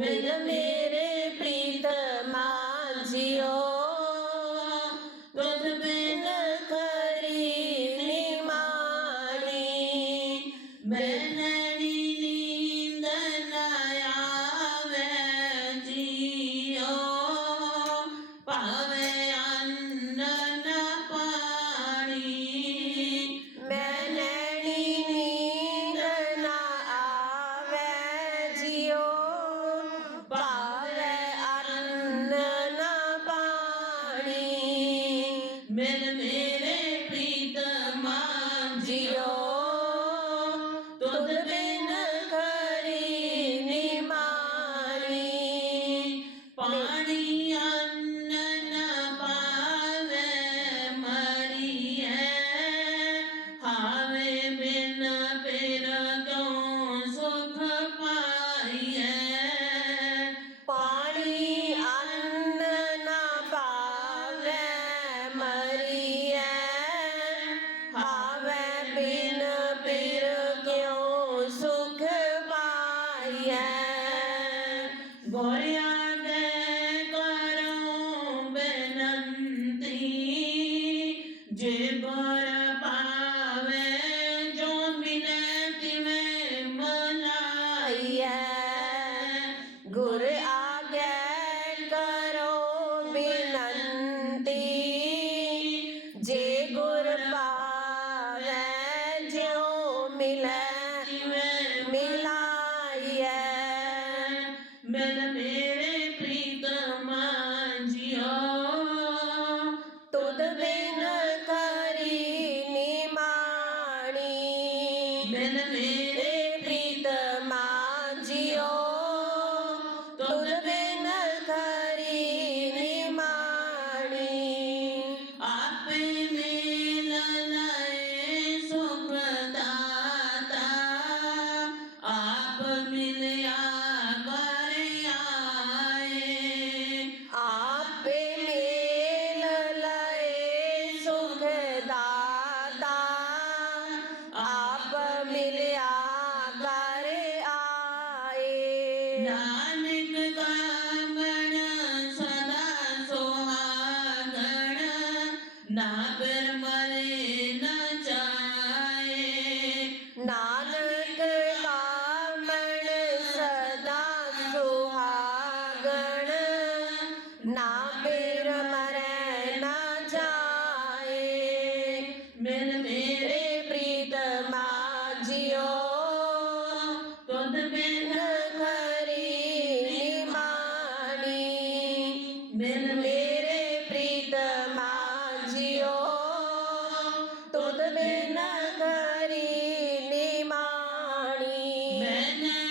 Melame. yeah, boy. ಬೆಲ मेरे ಪ್ರೀತಮ ಜಿಯೋ ತುದ ಬೇನ ಕರಿ ನಿಮಾಣಿ ಬೆಲ मेरे काफिर मरे ना जाए। मिल मेरे प्रीतमा जियो तुद बिन खरी मानी मिल मेरे प्रीतमा जियो तुद बिन खरी निमानी। मैंने